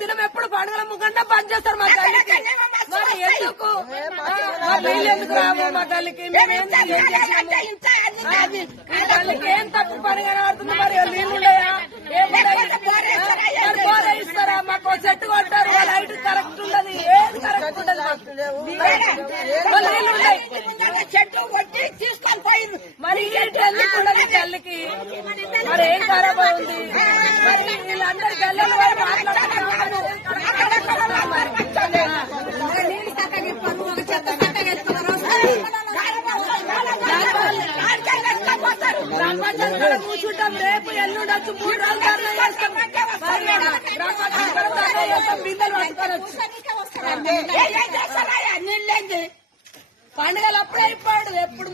దినం ఎప్పుడు పండుగల ముఖండా బంద్ చేస్తారు మా తల్లికి మరి ఎందుకు మా నీళ్ళు ఎందుకు రావు మా తల్లికి మేము ఏం తల్లికి ఏం తప్పు పని కనబడుతుంది మరి? చెట్టు కొట్టి తీసుకొని పోయింది మరి తల్లికి మరి ఏం ఖరాబ్ ఉంది మరి వీళ్ళందరి గల్లలు మాట్లాడుతున్నారు చెత్త గ్రామ పంచాయతీ కూర్చుంటాం రేపు ఎల్లుండొచ్చు మూడు రోజులు నీళ్ళేంది పండుగలు అప్పుడే అయిపోయాడు ఎప్పుడు